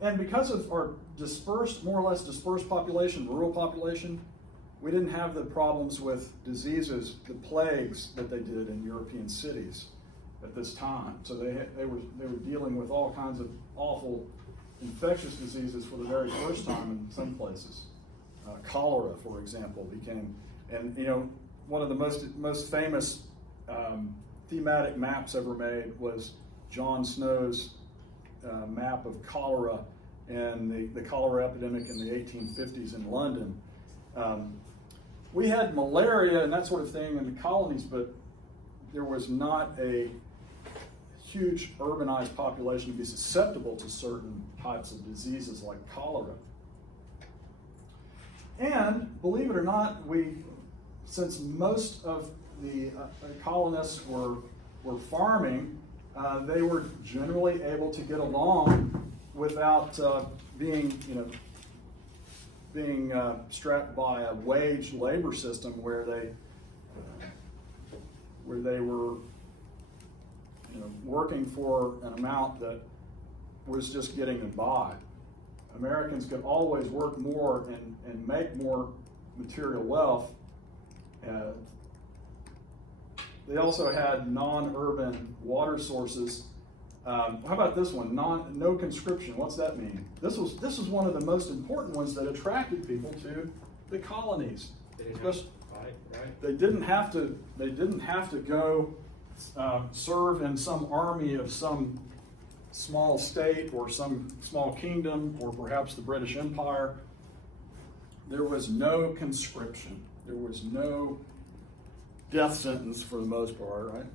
And because of our more or less dispersed population, rural population, we didn't have the problems with diseases, the plagues that they did in European cities at this time. So they were dealing with all kinds of awful infectious diseases for the very first time in some places. Cholera, for example, became, and one of the most famous thematic maps ever made was John Snow's map of cholera and the cholera epidemic in the 1850s in London. We had malaria and that sort of thing in the colonies, but there was not a huge urbanized population to be susceptible to certain types of diseases like cholera. And believe it or not, since most of the colonists were were farming, they were generally able to get along without being strapped by a wage labor system where they were working for an amount that was just getting them by. Americans could always work more and make more material wealth. They also had non-urban water sources. How about this one? No conscription. What's that mean? This was one of the most important ones that attracted people to the colonies. They didn't have to fight, right? They didn't have to go serve in some army of some small state or some small kingdom or perhaps the British Empire. There was no conscription. There was no death sentence for the most part, right?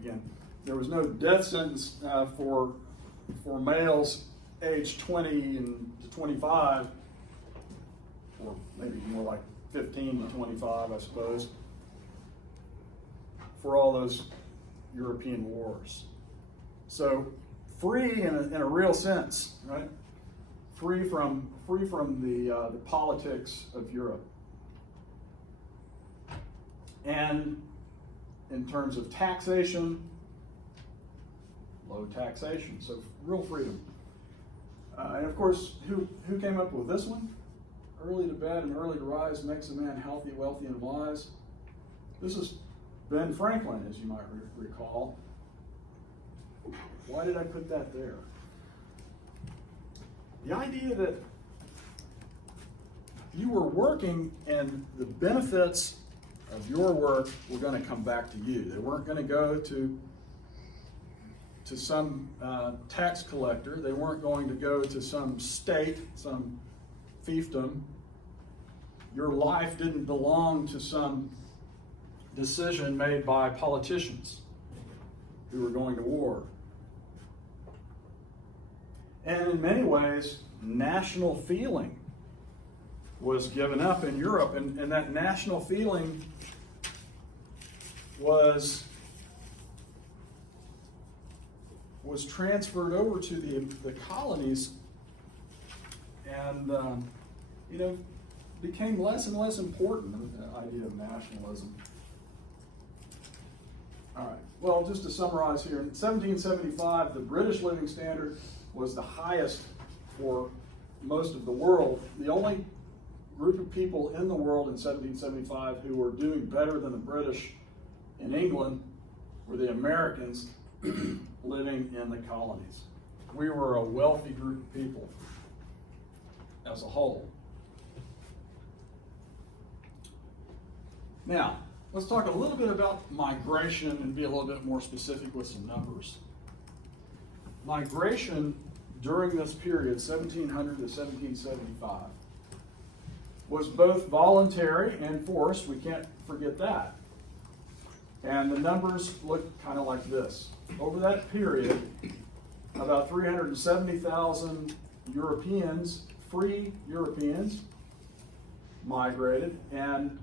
Again, there was no death sentence for males aged 20 to 25, or maybe more like 15 to 25, I suppose, for all those European wars. So free in a real sense, right? Free from the politics of Europe. And in terms of taxation, low taxation, so real freedom. And of course, who came up with this one? Early to bed and early to rise makes a man healthy, wealthy, and wise. This is Ben Franklin, as you might recall. Why did I put that there? The idea that you were working and the benefits of your work were going to come back to you. They weren't going to go to some tax collector. They weren't going to go to some state, some fiefdom. Your life didn't belong to some decision made by politicians who were going to war. And in many ways, national feeling was given up in Europe, and that national feeling was transferred over to the colonies, and became less and less important, the idea of nationalism. All right, well, just to summarize here, in 1775, the British living standard was the highest for most of the world. The only group of people in the world in 1775 who were doing better than the British in England were the Americans living in the colonies. We were a wealthy group of people as a whole. Now, let's talk a little bit about migration and be a little bit more specific with some numbers. Migration during this period, 1700 to 1775, was both voluntary and forced. We can't forget that. And the numbers look kind of like this. Over that period, about 370,000 Europeans, free Europeans, migrated, and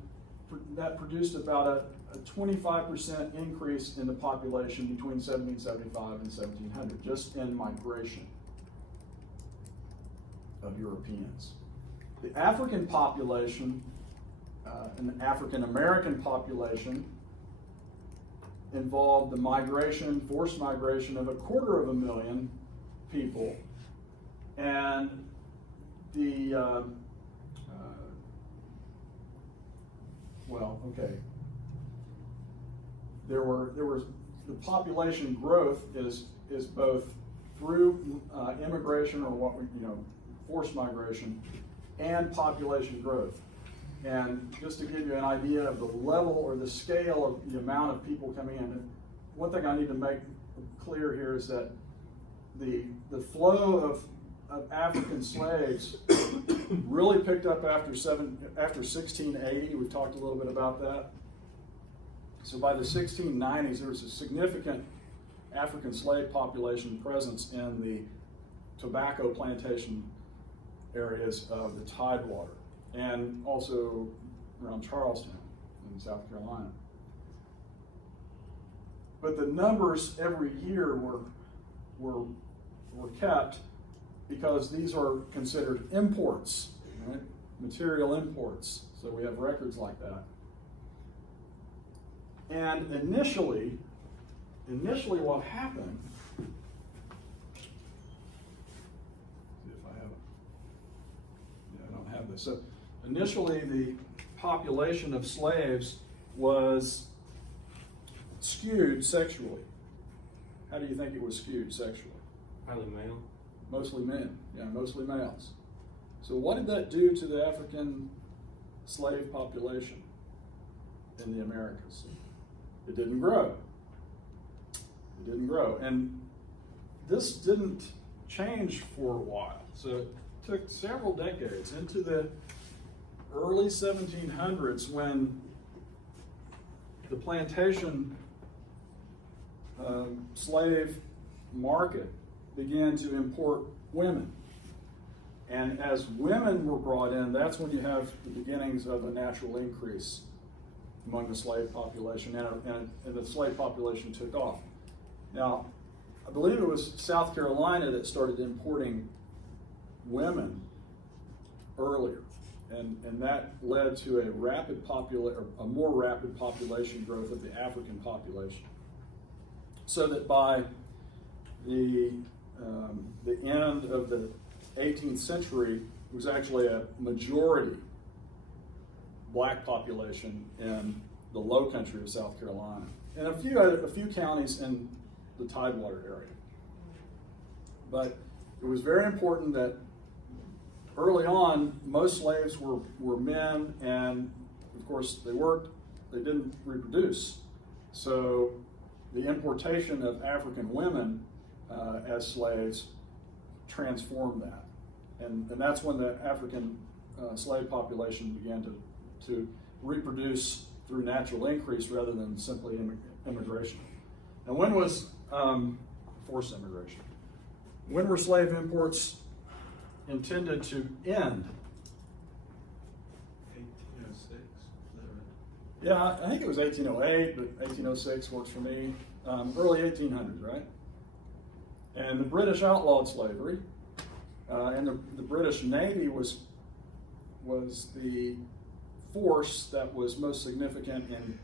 that produced about a 25% increase in the population between 1775 and 1700, just in migration of Europeans. The African population, and the African American population, involved the migration, forced migration of 250,000 people, and the there was the population growth is both through immigration, or what we forced migration, and population growth. And just to give you an idea of the level or the scale of the amount of people coming in, one thing I need to make clear here is that the flow of African slaves really picked up after 1680. We've talked a little bit about that. So by the 1690s, there was a significant African slave population presence in the tobacco plantation areas of the Tidewater, and also around Charlestown in South Carolina. but the numbers every year were kept because these are considered imports, right? Material imports. So we have records like that. And initially what happened, see if I have it. Yeah, I don't have this. So initially the population of slaves was skewed sexually. How do you think it was skewed sexually? Probably male. Mostly men, yeah, mostly males. So what did that do to the African slave population in the Americas? It didn't grow. It didn't grow. And this didn't change for a while. So it took several decades into the early 1700s when the plantation slave market began to import women. And as women were brought in, that's when you have the beginnings of a natural increase among the slave population, and the slave population took off. Now, I believe it was South Carolina that started importing women earlier, and that led to a more rapid population growth of the African population. So that by the end of the 18th century, it was actually a majority black population in the low country of South Carolina, and a few counties in the Tidewater area. But it was very important that early on, most slaves were men, and of course they didn't reproduce. So the importation of African women as slaves transformed that. And that's when the African slave population began to reproduce through natural increase rather than simply immigration. And when was forced immigration? When were slave imports intended to end? 1806, is that right? Yeah, I think it was 1808, but 1806 works for me. Early 1800s, right? And the British outlawed slavery, and the British Navy was the force that was most significant in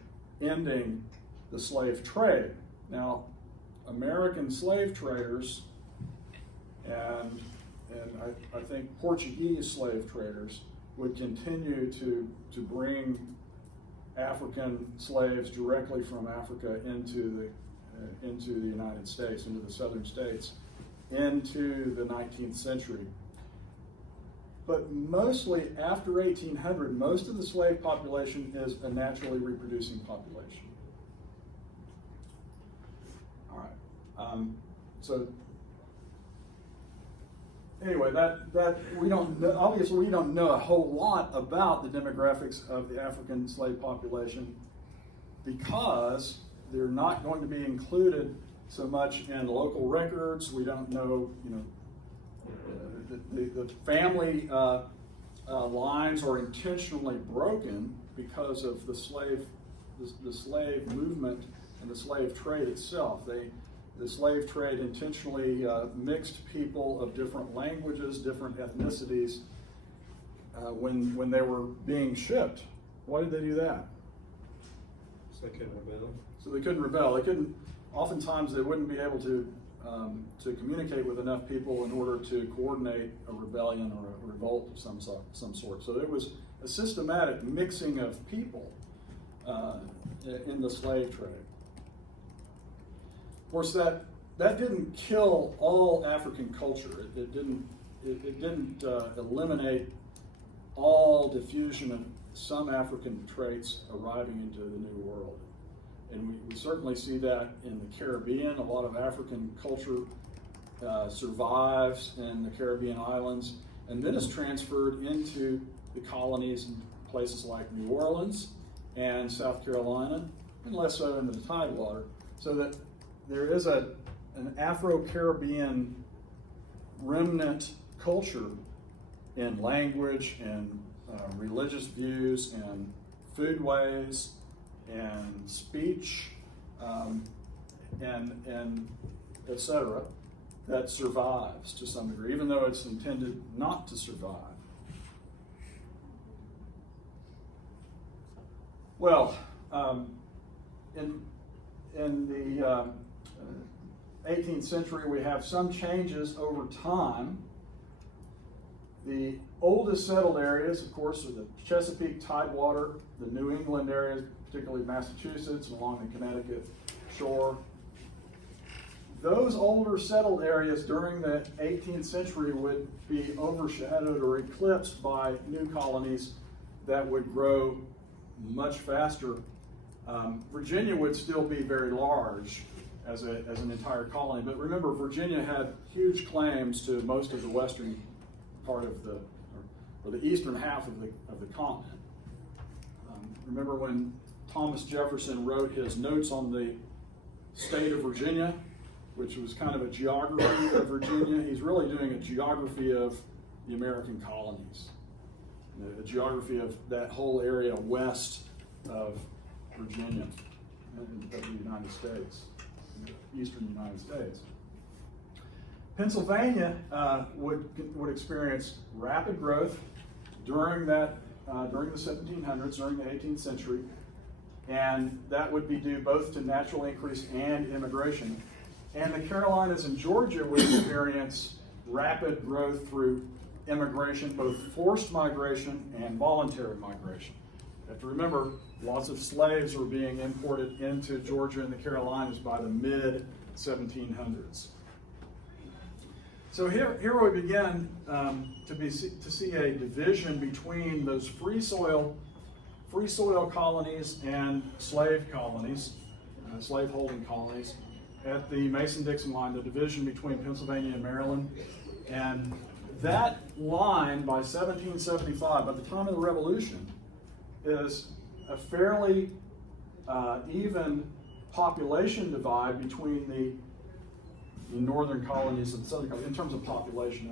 ending the slave trade. Now, American slave traders and I think Portuguese slave traders would continue to bring African slaves directly from Africa into the United States, into the southern states, into the 19th century. But mostly after 1800, most of the slave population is a naturally reproducing population. All right. So anyway, that we don't know, obviously we don't know a whole lot about the demographics of the African slave population because they're not going to be included so much in local records. We don't know, the family lines are intentionally broken because of the slave movement and the slave trade itself. The slave trade intentionally mixed people of different languages, different ethnicities when they were being shipped. Why did they do that? So they couldn't rebel. So they couldn't rebel. They couldn't. Oftentimes, they wouldn't be able to communicate with enough people in order to coordinate a rebellion or a revolt of some sort. So there was a systematic mixing of people in the slave trade. Of course, that didn't kill all African culture. It didn't eliminate all diffusion of some African traits arriving into the New World. And we certainly see that in the Caribbean. A lot of African culture survives in the Caribbean islands and then is transferred into the colonies in places like New Orleans and South Carolina, and less so into the Tidewater. So that there is an Afro-Caribbean remnant culture in language and religious views and foodways and speech and et cetera, that survives to some degree, even though it's intended not to survive. Well, in the 18th century, we have some changes over time. The oldest settled areas, of course, are the Chesapeake Tidewater, the New England areas, particularly Massachusetts, along the Connecticut shore. Those older settled areas during the 18th century would be overshadowed or eclipsed by new colonies that would grow much faster. Virginia would still be very large as an entire colony, but remember, Virginia had huge claims to most of the western part of or the eastern half of the continent. Remember when Thomas Jefferson wrote his notes on the state of Virginia, which was kind of a geography of Virginia? He's really doing a geography of the American colonies, a geography of that whole area west of Virginia, of the United States, eastern United States. Pennsylvania would experience rapid growth during the 1700s, during the 18th century, and that would be due both to natural increase and immigration. And the Carolinas and Georgia would experience rapid growth through immigration, both forced migration and voluntary migration. You have to remember, lots of slaves were being imported into Georgia and the Carolinas by the mid-1700s. So here we begin to see a division between those free soil colonies and slave colonies, slave-holding colonies, at the Mason-Dixon line, the division between Pennsylvania and Maryland. And that line, by 1775, by the time of the Revolution, is a fairly even population divide between the northern colonies and the southern colonies, in terms of population.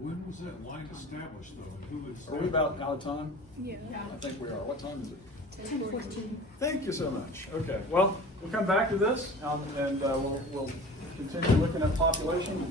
When was that line established, though, and who was? Are we about out of time? Yeah. I think we are. What time is it? 10:14. Thank you so much. Okay, well, we'll come back to this, and we'll continue looking at population.